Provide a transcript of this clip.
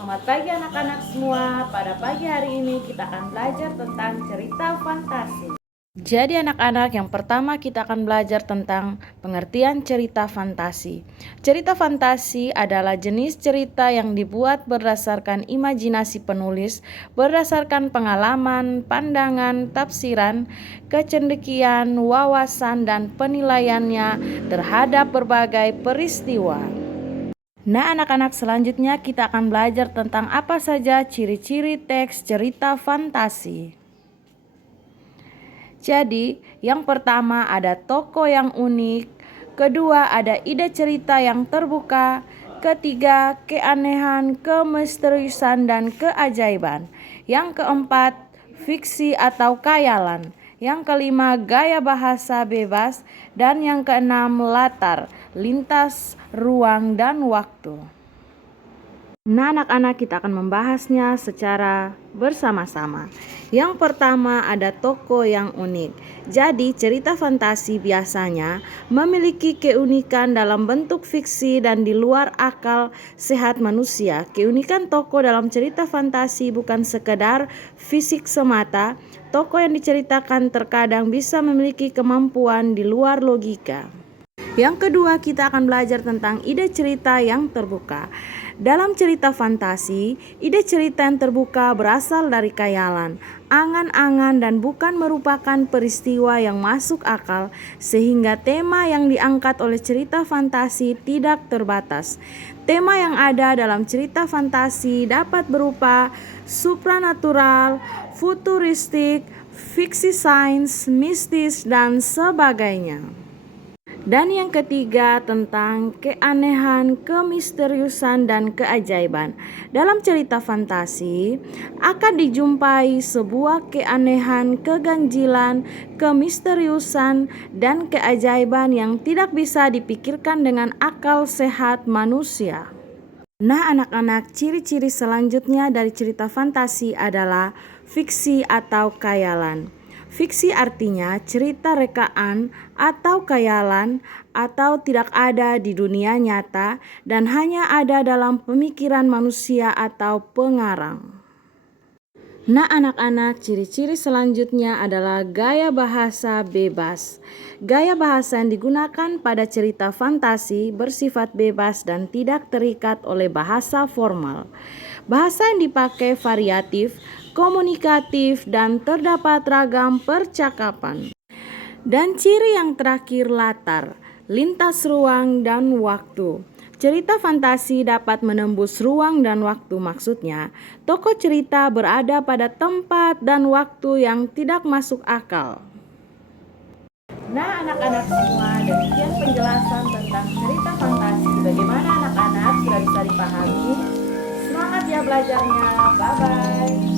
Selamat pagi anak-anak semua. Pada pagi hari ini kita akan belajar tentang cerita fantasi. Jadi anak-anak, yang pertama kita akan belajar tentang pengertian cerita fantasi. Cerita fantasi adalah jenis cerita yang dibuat berdasarkan imajinasi penulis, berdasarkan pengalaman, pandangan, tafsiran, kecendekian, wawasan, dan penilaiannya terhadap berbagai peristiwa. Nah anak-anak, selanjutnya kita akan belajar tentang apa saja ciri-ciri teks cerita fantasi. Jadi yang pertama ada tokoh yang unik, kedua ada ide cerita yang terbuka, ketiga keanehan, kemisteriusan, dan keajaiban, yang keempat fiksi atau khayalan, yang kelima gaya bahasa bebas, dan yang keenam latar, lintas, ruang, dan waktu. Nah anak-anak, kita akan membahasnya secara bersama-sama. Yang pertama ada tokoh yang unik. Jadi cerita fantasi biasanya memiliki keunikan dalam bentuk fiksi dan di luar akal sehat manusia. Keunikan tokoh dalam cerita fantasi bukan sekedar fisik semata. Tokoh yang diceritakan terkadang bisa memiliki kemampuan di luar logika. Yang kedua, kita akan belajar tentang ide cerita yang terbuka. Dalam cerita fantasi, ide cerita yang terbuka berasal dari khayalan, angan-angan, dan bukan merupakan peristiwa yang masuk akal, sehingga tema yang diangkat oleh cerita fantasi tidak terbatas. Tema yang ada dalam cerita fantasi dapat berupa supranatural, futuristik, fiksi sains, mistis, dan sebagainya. Dan yang ketiga tentang keanehan, kemisteriusan, dan keajaiban. Dalam cerita fantasi akan dijumpai sebuah keanehan, keganjilan, kemisteriusan, dan keajaiban yang tidak bisa dipikirkan dengan akal sehat manusia. Nah anak-anak, ciri-ciri selanjutnya dari cerita fantasi adalah fiksi atau khayalan. Fiksi artinya cerita rekaan atau khayalan atau tidak ada di dunia nyata dan hanya ada dalam pemikiran manusia atau pengarang. Nah anak-anak, ciri-ciri selanjutnya adalah gaya bahasa bebas. Gaya bahasa yang digunakan pada cerita fantasi bersifat bebas dan tidak terikat oleh bahasa formal. Bahasa yang dipakai variatif, komunikatif, dan terdapat ragam percakapan. Dan ciri yang terakhir latar, lintas ruang dan waktu. Cerita fantasi dapat menembus ruang dan waktu, maksudnya tokoh cerita berada pada tempat dan waktu yang tidak masuk akal. Nah anak-anak semua, demikian penjelasan tentang cerita fantasi. Bagaimana anak-anak, sudah bisa dipahami? Semangat ya belajarnya, bye-bye.